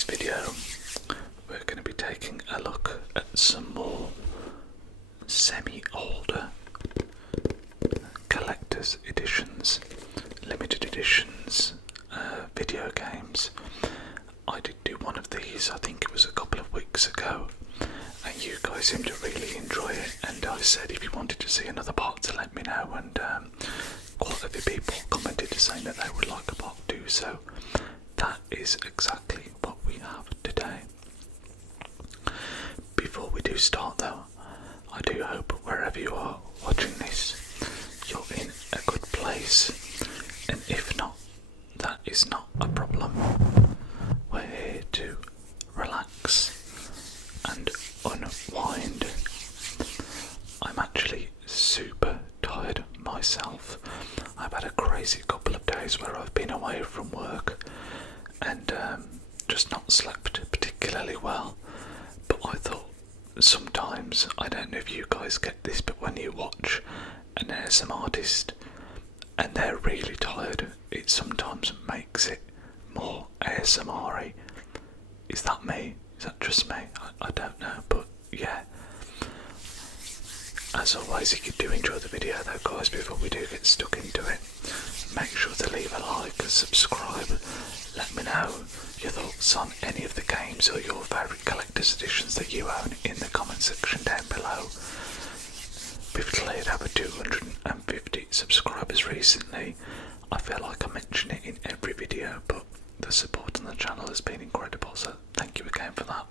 today's video we're going to be taking a look at some more semi-older collector's editions, limited editions, video games. I did do one of these, I think it was a couple of weeks ago, and you guys seemed to really enjoy it, and I said if you wanted to see another part to let me know, and quite a few people commented saying that they would like a part 2, so that is exactly what we have today. Before we do start though, I do hope wherever you are watching this, you're in a good place, and if not, that is not a problem. We're here to relax and unwind. I'm actually super tired myself. I've had a crazy couple of days where I've been away from work and just not slept particularly well, but I thought sometimes, I don't know if you guys get this, but when you watch an ASMR artist and they're really tired, it sometimes makes it more ASMR-y. Is that me? Is that just me? I don't know, but yeah. As always, if you do enjoy the video though guys, before we do get stuck into it, make sure to leave a like and subscribe. Let me know your thoughts on any of the games or your favourite collector's editions that you own in the comment section down below. We've cleared over 250 subscribers recently. I feel like I mention it in every video, but the support on the channel has been incredible, so thank you again for that.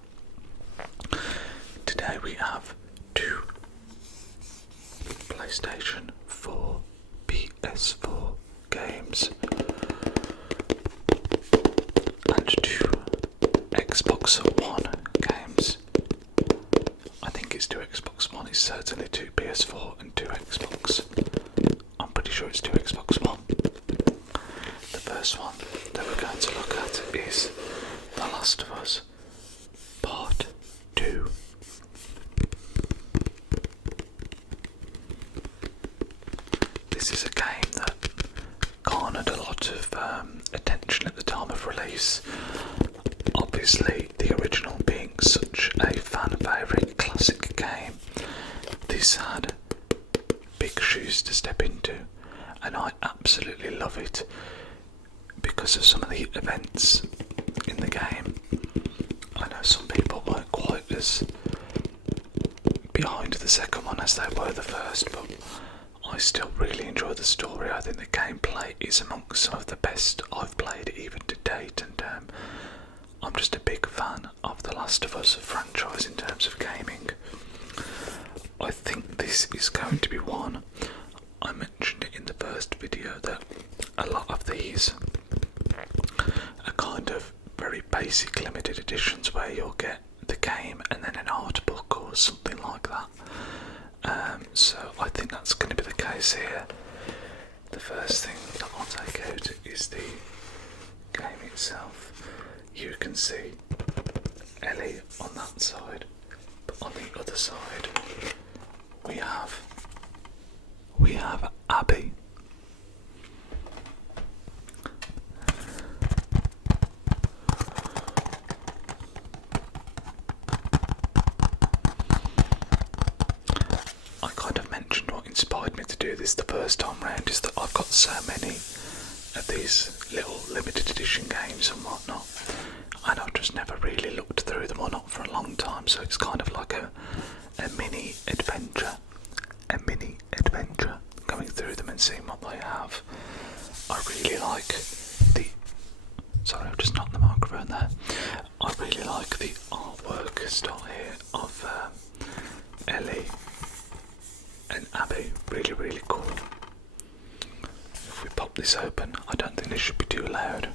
Today we have 2 PlayStation 4, PS4 games and 2 Xbox One games. I think it's 2 Xbox One, it's certainly 2 PS4 and 2 Xbox. I'm pretty sure it's 2 Xbox One. The first one that we're going to look at is The Last of Us Part 2. This is a game that garnered a lot of attention at the time of release. Obviously, the original being such a fan favourite classic game, this had big shoes to step into, and I absolutely love it because of some of the events in the game. I know some people weren't quite as behind the second one as they were the first, but I still really enjoy the story. I think the gameplay is amongst some of the best I've played even to date, and I'm just a big fan of the Last of Us franchise in terms of gaming. I think this is going to be one, I mentioned it in the first video, that a lot of these are kind of very basic limited editions where you'll get the game and then an art book or something like that. So I think that's going to be the case here. The first thing that I'll take out is the game itself. You can see Ellie on that side, but on the other side we have Abby. I kind of mentioned what inspired me to do this the first time round is that I've got so many of these little limited edition games and whatnot, and I've just never really looked through them, or not for a long time, so it's kind of like a mini adventure going through them and seeing what they have. I really like the, sorry I've just knocked the microphone there, I really like the artwork style here of Ellie and Abby, really cool. If we pop this open, I don't think this should be too loud.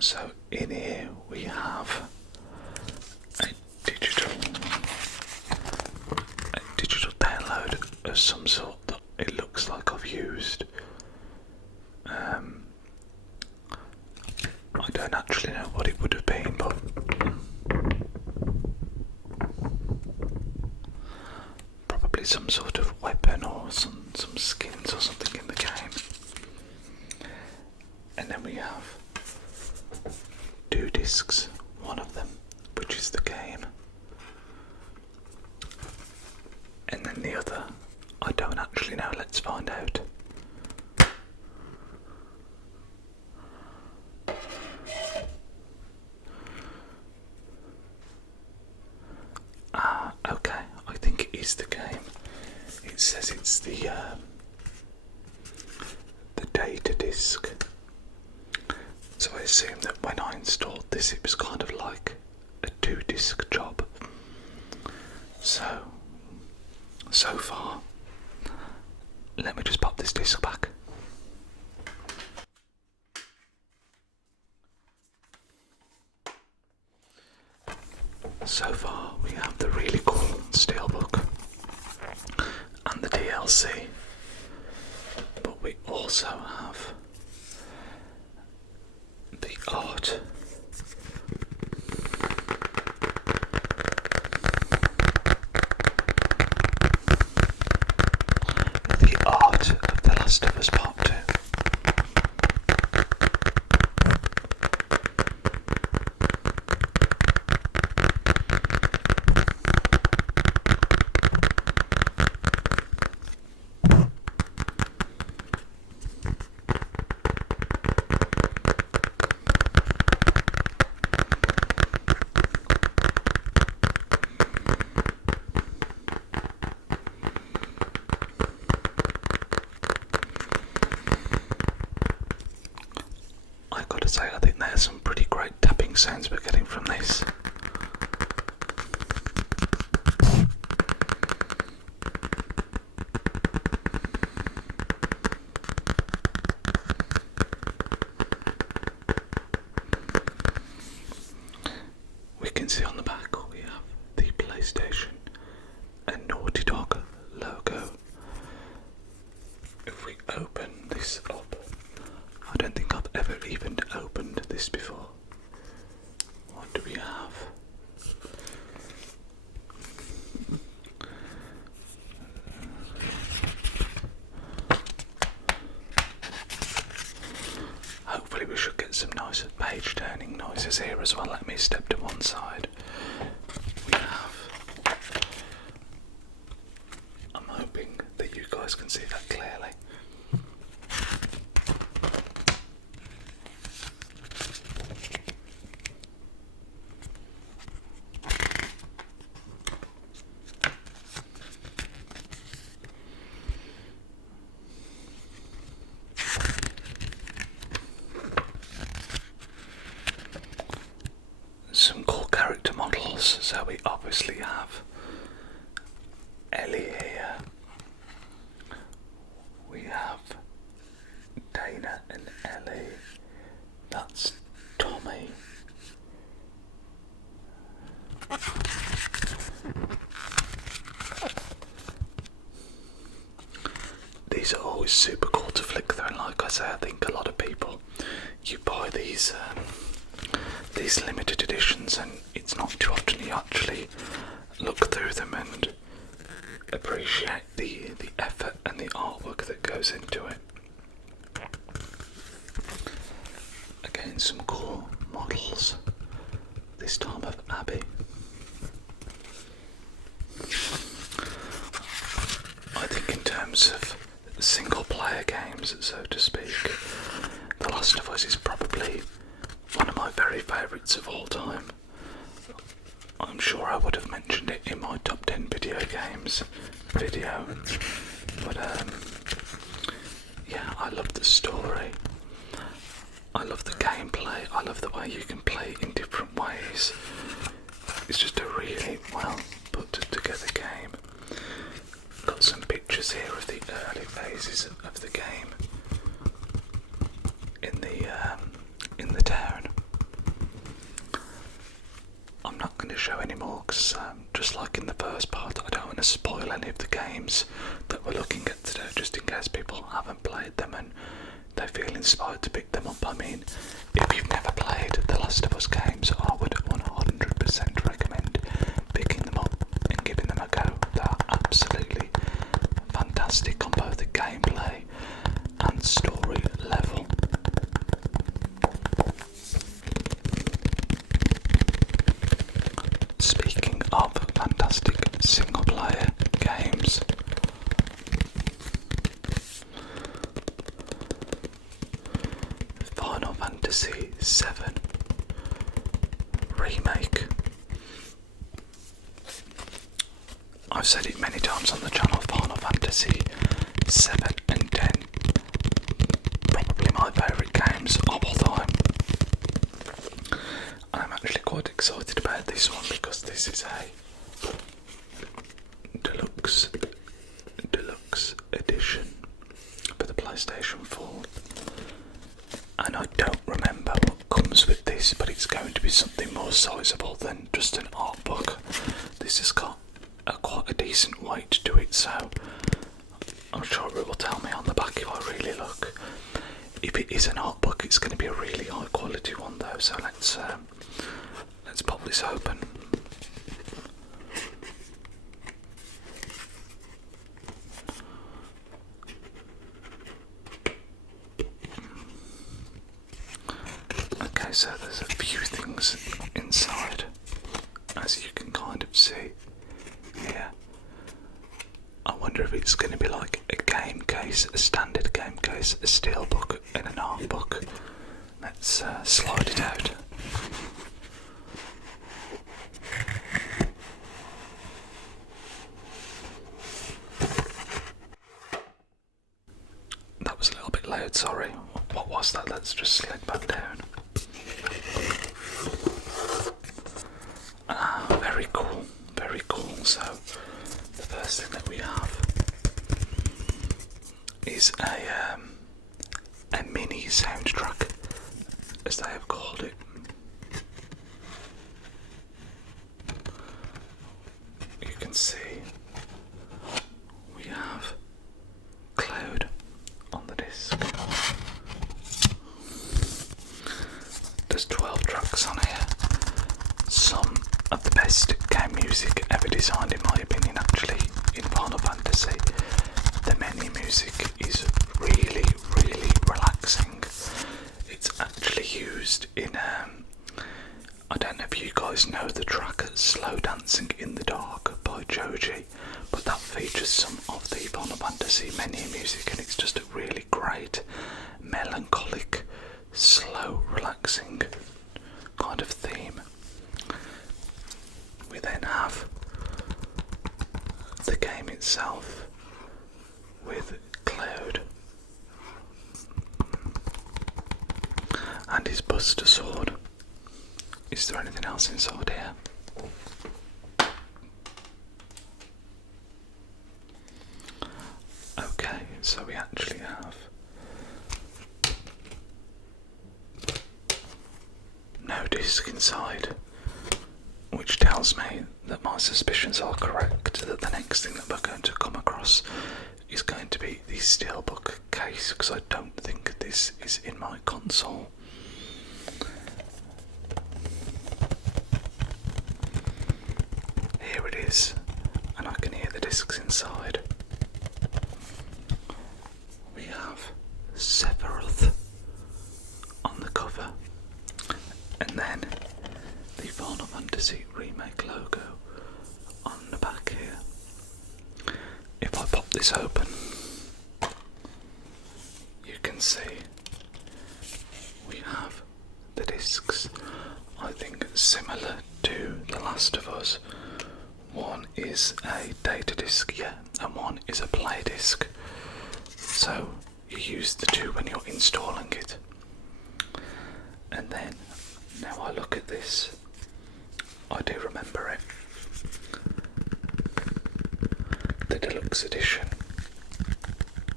So in here we have a digital download of some sort that it looks like I've used. I don't actually know what it would have been, but probably some sort of weapon or some skins or something in the game. And then we have 2 discs, one of them which is the game, and then the other I don't actually know, let's find out. Okay, I think it is the game. It says it's the data disc. So I assume that when I installed this it was kind of like a 2-disc job. So far, let me just pop this disc back. So far we have the really cool steelbook and the DLC, but we also have the art. The art of The Last of Us Part 2. I think there's some pretty great tapping sounds we're getting from this. We can see on the back we have the PlayStation and Naughty Dog logo. If we open this up, I don't think I've ever even opened this before. What do we have? Hopefully we should get some nice page turning noises here as well. Let me step to one side. We have... I'm hoping that you guys can see that clearly. Some cool character models, so we obviously have Ellie here, we have Dana and Ellie, that's Tommy, these are always super cool to flick through, and like I say, I think a lot of people, you buy these limited editions and it's not too often you actually look through them and appreciate the effort and the artwork that goes into it. Again, some cool models, this time of Abby. I think in terms of single player games, so to speak, The Last of Us is probably one of my very favourites of all time. I'm sure I would have mentioned it in my top 10 video games video, but yeah, I love the story, I love the gameplay, I love the way you can play in different ways. It's just a really well put together game. Got some pictures here of the early phases of the game in the town. I'm not going to show any more because just like in the first part, I don't want to spoil any of the games that we're looking at today, just in case people haven't played them and they feel inspired to pick them up. I mean, if you've never played The Last of Us games, I would 100% recommend picking them up and giving them a go. They're absolutely fantastic on both the gameplay and story level. Fantasy VII Remake. I've said it many times on the channel, Final Fantasy 7 and 10, probably my favourite games of all time. And I'm actually quite excited about this one because this is a deluxe edition for the PlayStation 4. And I don't remember what comes with this, but it's going to be something more sizable than just an art book. This has got quite a decent weight to it, so I'm sure it will tell me on the back if I really look. If it is an art book, it's going to be a really high quality one though, so let's pop this open. Okay, so there's a few things inside, as you can kind of see here. I wonder if it's going to be like a game case, a standard game case, a steel book and an art book. Let's slide it out. That was a little bit loud, sorry. What was that? Let's just slide back down. Very cool, very cool. So the first thing that we have is a mini soundtrack, as they have called it. You can see we have Cloud on the disc. There's 12 tracks on here. Some of the best game music ever designed, in my opinion, actually, in Final Fantasy. The menu music is really, really relaxing. It's actually used in, I don't know if you guys know the track Slow Dancing in the Dark by Joji, but that features some of the Final Fantasy menu music, and it's just a really great, melancholic, slow, relaxing kind of theme. We then have the game itself with Cloud and his Buster Sword. Is there anything else inside here? Okay, so we actually have no disc inside, which tells me that my suspicions are correct, that the next thing that we're going to come across is going to be the steelbook case, because I don't think this is in my console. Here it is, and I can hear the discs inside. We have Sephiroth on the cover, and then the Final Fantasy Remake logo on the back here. If I pop this open, you can see we have the discs, I think similar to The Last of Us. One is a data disc, yeah, and one is a play disc. So you use the two when you're installing it. And then, now I look at this, I do remember it. The deluxe edition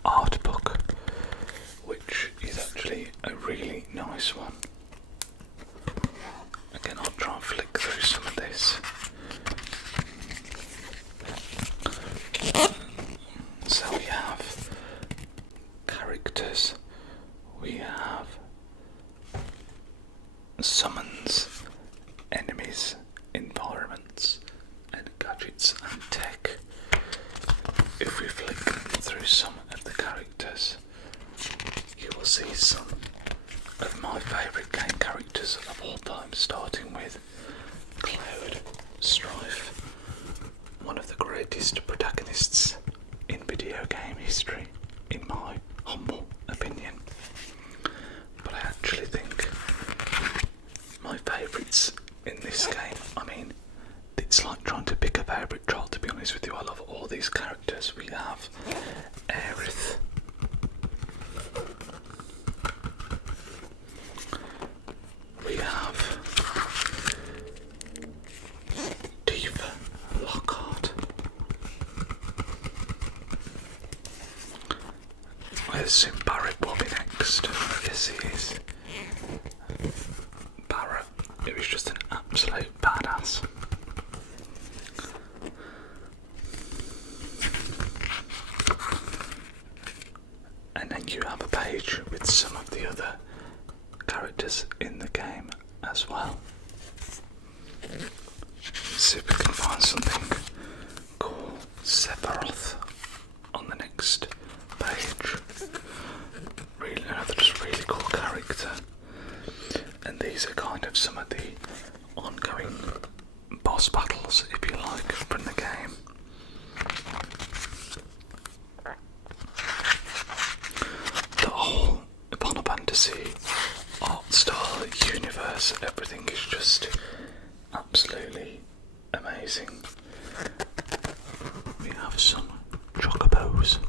art book, which is actually a really nice one. Again, I'll try and flick through some of this. So we have characters, we have summons, enemies, environments, and gadgets and tech. If we flick through some of the characters, you will see some of my favourite game characters of all time, starting with Cloud Strife, one of the greatest protagonists in video game history, in my humble opinion. But I actually think I assume Barrett will be next. Yes, he is. Barrett, it was just an absolute badass. And then you have a page with some of the other characters in the game as well. See if we can find something called Sephiroth on the next page. Really, another just really cool character. And these are kind of some of the ongoing boss battles, if you like, from the game. The whole Final Fantasy art style, universe, everything is just absolutely amazing. We have some chocobos.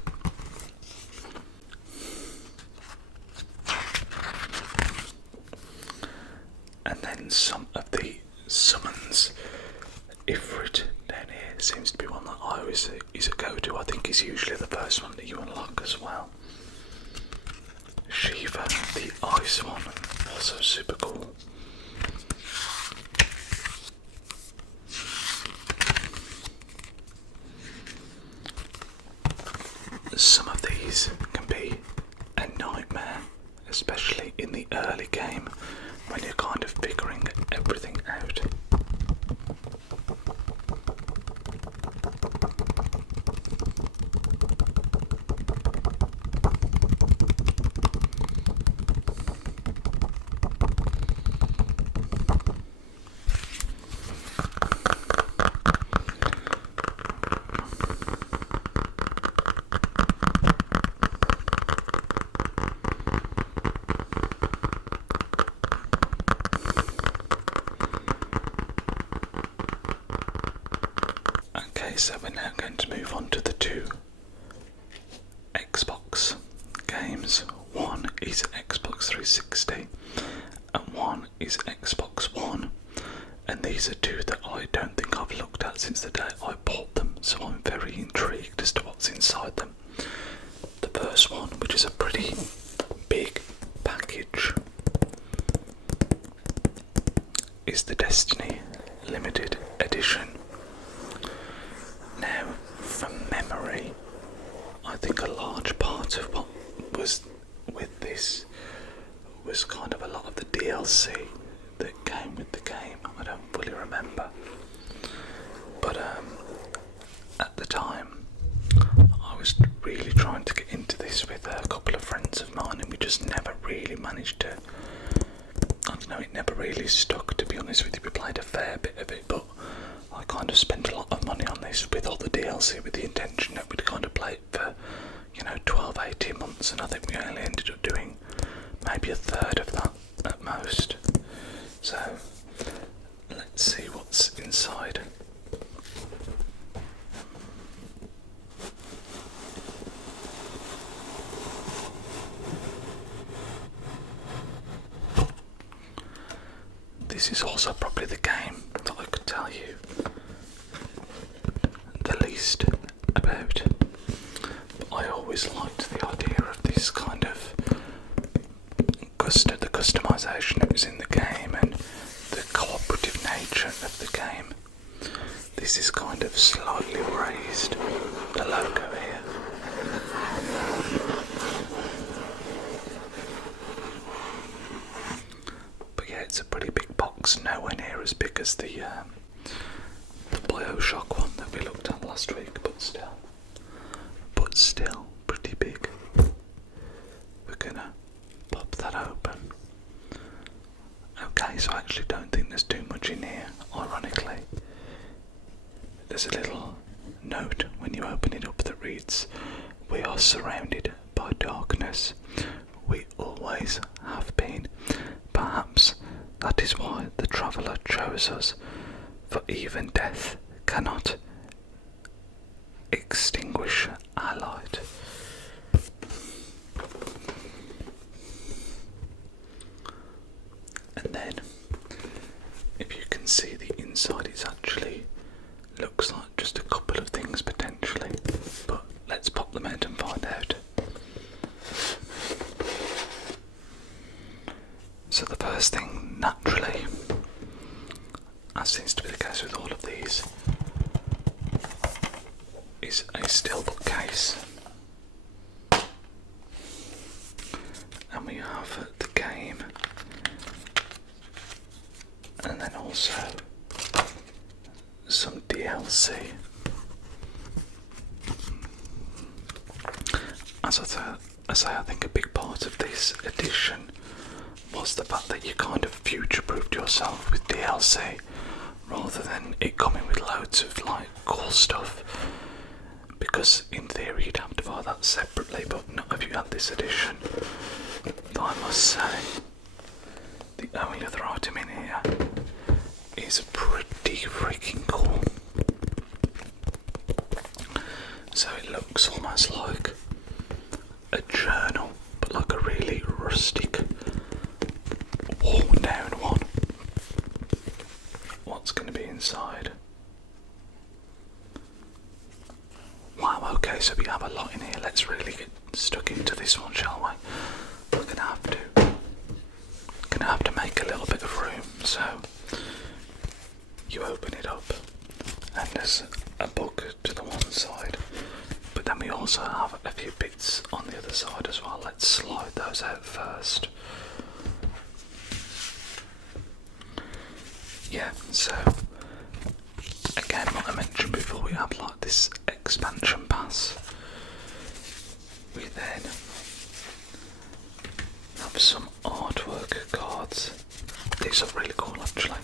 And then some of the summons. Ifrit down here seems to be one that I always is a go-to. I think is usually the first one that you unlock as well. Shiva, the ice one, also super cool. Some of these can be a nightmare, especially in the early game when you're kind of figuring everything out. So we're now going to move on to the two Xbox games. One is Xbox 360 and one is Xbox One, and these are two that I don't think I've looked at since the day I bought them, so I'm very intrigued as to what's inside them. The first one, which is a pretty big package, is the Destiny Limited Edition. Now, from memory, I think a large part of what was with this was kind of a lot of the DLC that came with the game. I don't fully remember. But at the time, I was really trying to get into this with a couple of friends of mine, and we just never really managed to. I don't know, it never really stuck, to be honest with you. We played a fair bit of it, but I kind of spent a lot of money on this with all the DLC with the intention that we'd kind of play it for, 12, 18 months, and I think we only ended up doing maybe a third of that at most. So, let's see what's inside. This is also probably the game that I could tell you the least about. But I always liked the idea of this kind of the customization that was in the game and the cooperative nature of the game. This is kind of slightly raised, the logo here. But yeah, it's a pretty big box, nowhere near as big as the BioShock one that we looked at last week, but still pretty big. We're gonna pop that open. Okay, so I actually don't think there's too much in here, ironically. There's a little note when you open it up that reads, "We are surrounded by darkness. We always have been. Perhaps that is why the traveller chose us, for even death cannot extinguish our light." And then, if you can see the inside, it's actually looks like just a couple of things potentially, but let's pop them out and find out. first thing, naturally, as seems to be the case with all of these, is a steelbook case. And we have the game, and then also some DLC. As I say, I think a big part of this edition was the fact that you kind of future-proofed yourself with DLC rather than it coming with loads of like cool stuff, because in theory you'd have to buy that separately, but not if you had this edition. Though I must say, the only other item in here is pretty freaking cool. So it looks almost like a journal, but like a really rustic, worn down one. What's going to be inside? Wow, okay, so we have a lot in here. Let's really get stuck into this one, shall we? We're going to have to make a little bit of room. So you open it up and there's a book to the one side, but then we also have a few bits on the other side as well. Let's slide those out first. Yeah, so again, what I mentioned before, we have like this expansion pass. We then have some artwork cards. These are really cool actually,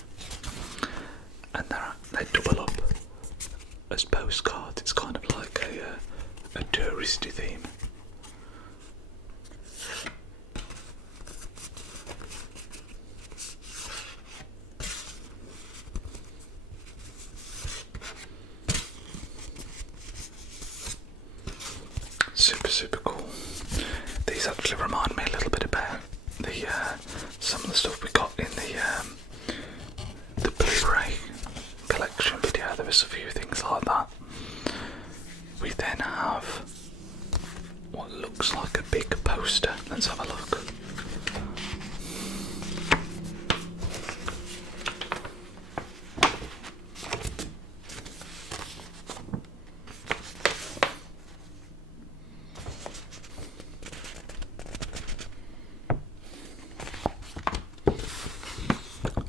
and they double up as postcards. It's kind of like a touristy theme. Super cool. These actually remind me a little bit about the some of the stuff we got in the Blu-ray collection video. There was a few things like that. We then have what looks like a big poster. Let's have a look.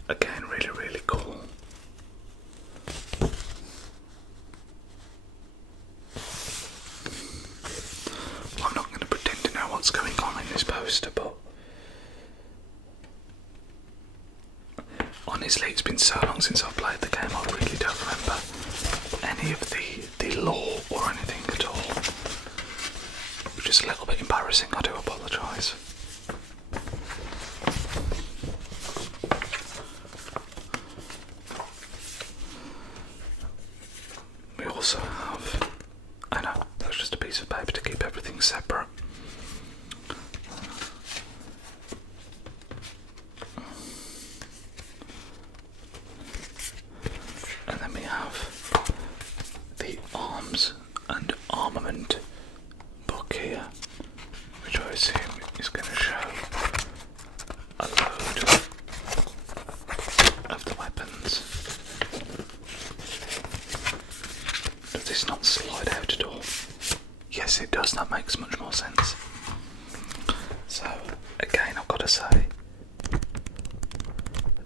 Again, really cool. Well, I'm not going to pretend to know what's going on in this poster, but honestly, it's been so long since I've played the game, I really don't remember any of the lore or anything at all, which is a little bit embarrassing. I do apologise. We also have, I know, that's just a piece of paper to keep everything separate. And then we have the arms and armament book here, which I assume is going to show a load of the weapons. Does this not slide out at all? Yes, it does. That makes much more sense. So, again, I've got to say,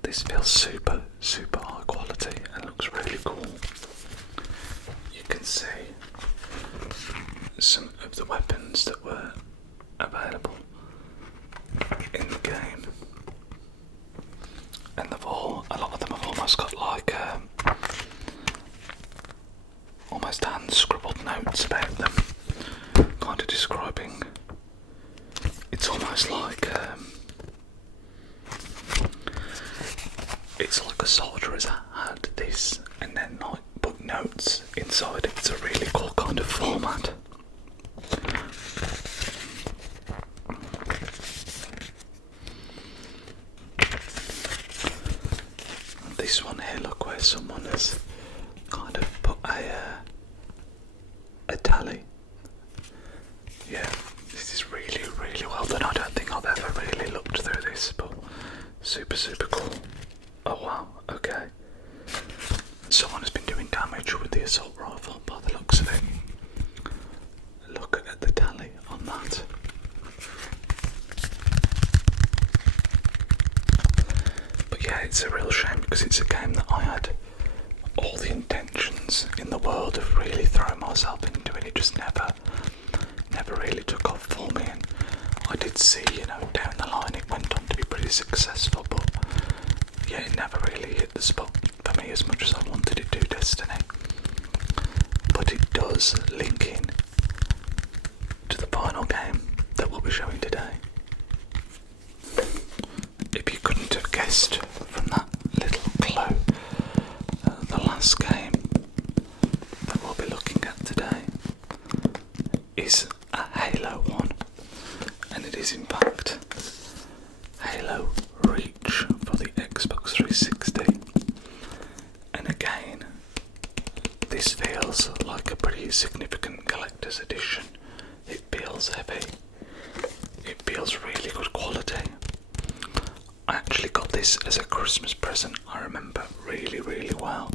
this feels super high quality and looks really cool. You can see some of the weapons that were available in the game, and a lot of them have almost got like almost hand scribbled notes about them, kind of describing. It's almost like it's like a soldier has had this and then like put notes inside it. It's a really cool kind of format. This one here, look, where someone has kind of put a tally. Yeah, this is really well done. I don't think I've ever really looked through this, but super it's a real shame because it's a game that I had all the intentions in the world of really throwing myself into, and it just never really took off for me. And I did see, down the line it went on to be pretty successful, but yeah, it never really hit the spot for me as much as I wanted it to, Destiny. But it does link in to the final game that we'll be showing today. If you couldn't have guessed from that little clue, the last game that we'll be looking at today is a Halo one, and it is in fact Halo Reach for the Xbox 360. And again, this feels like a pretty significant collector's edition. It feels heavy, it feels really good quality. I actually got this as a Christmas present, I remember really well,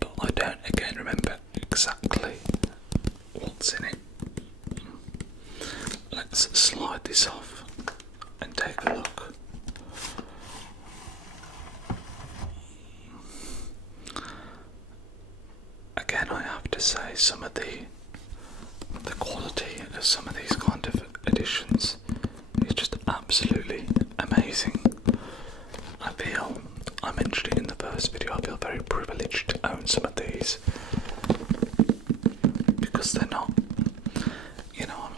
but I don't again remember exactly what's in it. Let's slide this off and take a look. Again, I have to say some of the quality of some of these kind of editions is just absolutely amazing. I mentioned it in the first video, I feel very privileged to own some of these because they're not,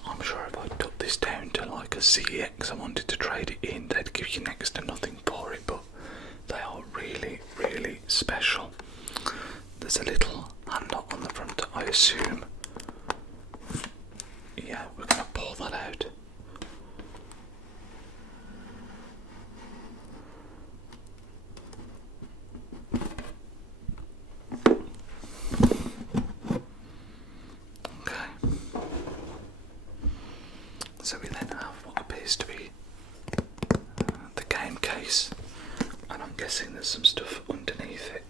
I'm sure if I took this down to like a CEX and wanted to trade it in, they'd give you next to nothing for it, but they are really special. There's a little handle on the front, I assume. Yeah, we're going to pull that out. Okay. So we then have what appears to be the game case, and I'm guessing there's some stuff underneath it.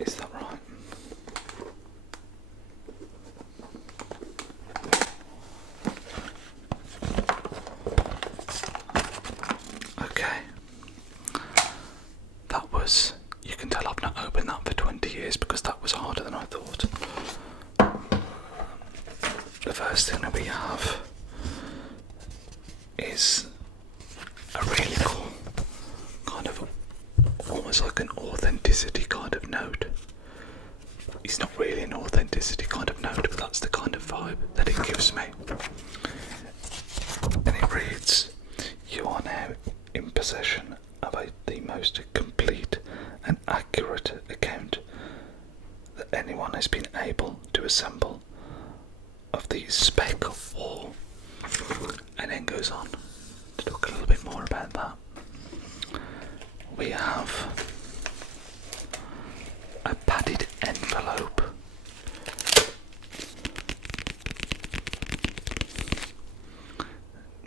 Is that right? Okay. That was, you can tell I've not opened that for 20 years because that was harder than I thought. The first thing that we have is a really cool kind of almost like an authenticity kind of note. It's not really an authenticity kind of note, but that's the kind of vibe that it gives me. And it reads, "You are now in possession of the most complete and accurate account that anyone has been able to assemble of the spec war." And then goes on to talk a little bit more about that. We have a padded envelope.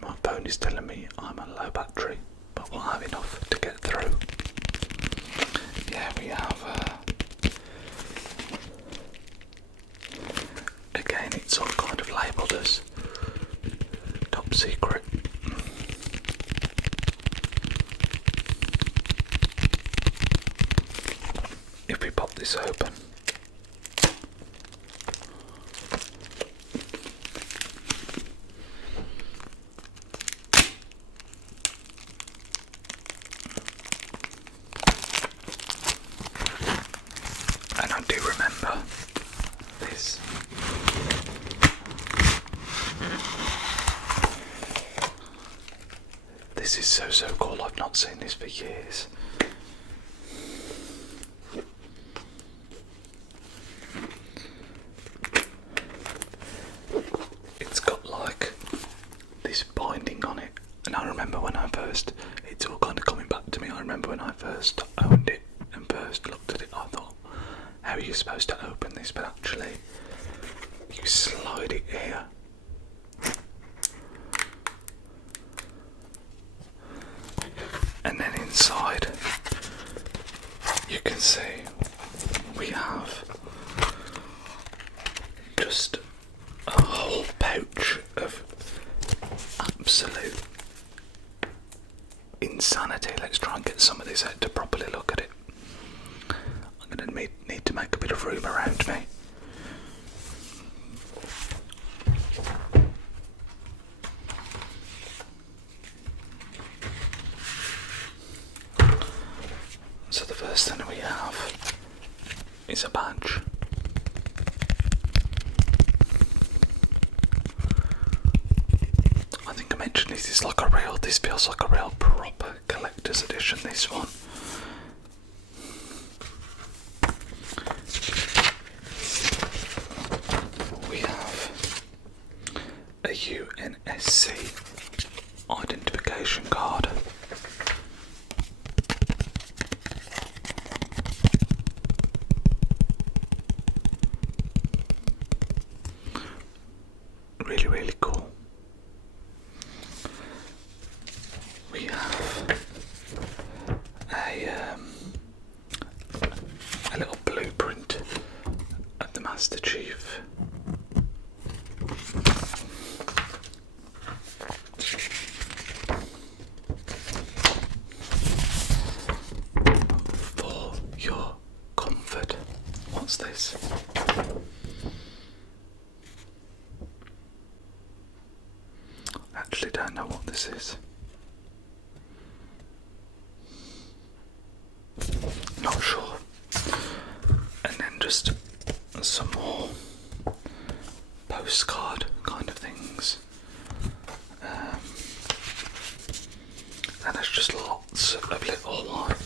My phone is telling me I'm on low battery, but we'll have enough to get through. Yeah, we have again, it's all kind of labelled as top secret. If we pop this open, and I do remember this. This is so cool, I've not seen this for years. It's got like this binding on it, and I remember when I first, it's all kind of coming back to me, I remember when I first owned it and first looked at it, I thought, how are you supposed to open this? But actually, you slide it here. And then inside, you can see we have just a whole pouch of absolute insanity. Let's try and get some of this out to properly look at it. I'm going to need to make a bit of room around me. So the first thing we have is a badge. I think I mentioned this is like this feels like a real proper collector's edition, this one. We have a UNSC identification card. Really, really cool. We have a little blueprint of the Master Chief. For your comfort. What's this? Actually don't know what this is. Not sure. And then just some more postcard kind of things. And there's just lots of little like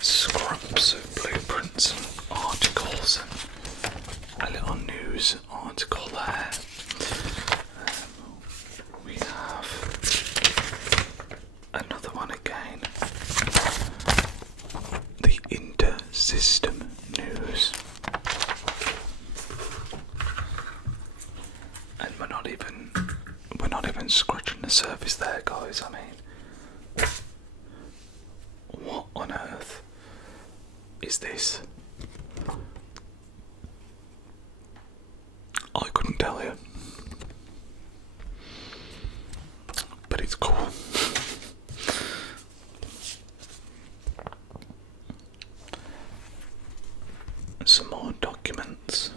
scraps of blueprints and articles and a little news article there. We have another one again. The inter-system news. And we're not even scratching the surface there, guys. I mean, what on earth is this? I couldn't tell you. But it's cool. Some more documents.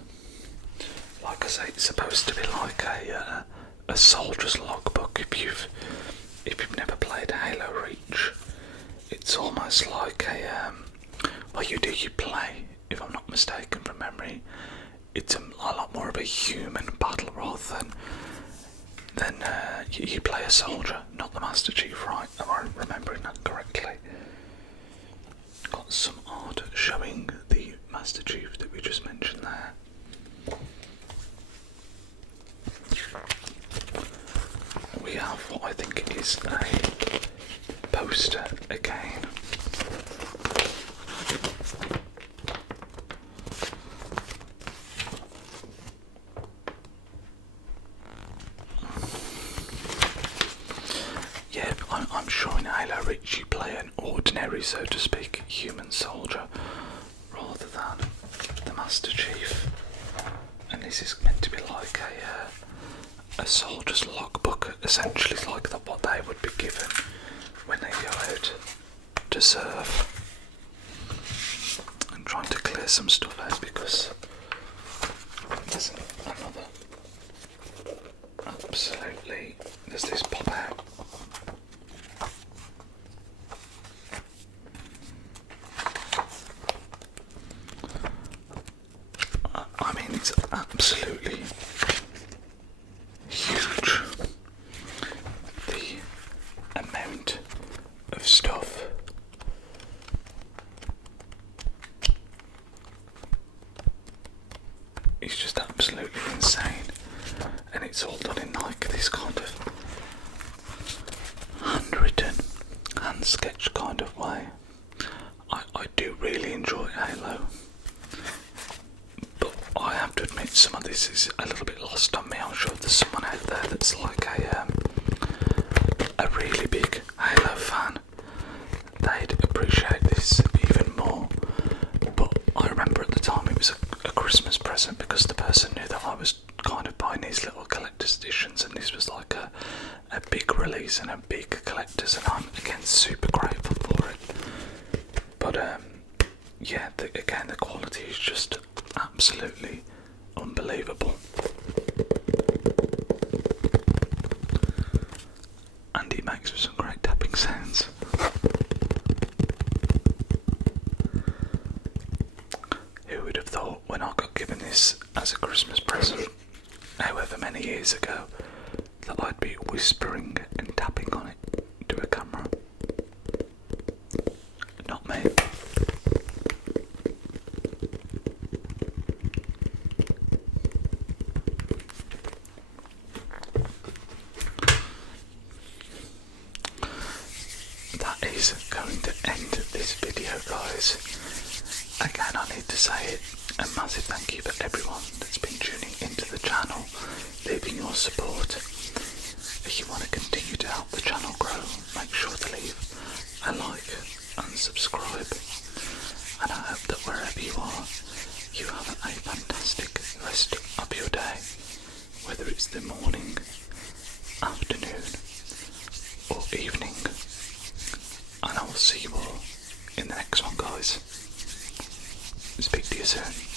Like I say, it's supposed to be like a soldier's logbook. If you've never played Halo Reach, it's almost like you play. If I'm not mistaken from memory, it's a lot more of a human battle rather than you play a soldier, not the Master Chief, right? Am I remembering that correctly? Got some art showing the Master Chief that we just mentioned there. We have what I think is a poster again. Yeah, I'm sure in Halo Reach you play an ordinary, so to speak, human soldier rather than the Master Chief. And this is meant to be like a soldier's logbook, essentially like what they would be given when they go out to serve. I'm trying to clear some stuff out because there's another absolutely, there's this pop out. I mean, it's absolutely huge, the amount of stuff. It's just absolutely insane, and it's all done in like this kind of handwritten, hand-sketched kind of way. I do really enjoy Halo, but I have to admit some of this is a little bit lost on me. I'm sure there's someone out there that's like a really big Halo fan. They'd appreciate this even more. But I remember at the time it was a Christmas present because the person knew that I was kind of buying these little collector's editions, and this was like a big release these and are big collectors, and I'm again super grateful for it. But yeah, again the quality is just absolutely unbelievable. And it makes for some great tapping sounds. Who would have thought when I got given this as a Christmas present, however many years ago, that I'd be whispering and tapping on it to a camera? Not me. That is going to end this video, guys. Again, I need to say a massive thank you for everyone that's been tuning into the channel, leaving your support. If you want to continue to help the channel grow, make sure to leave a like and subscribe. And I hope that wherever you are, you have a fantastic rest of your day, whether it's the morning, afternoon or evening. And I will see you all in the next one, guys. Speak to you soon.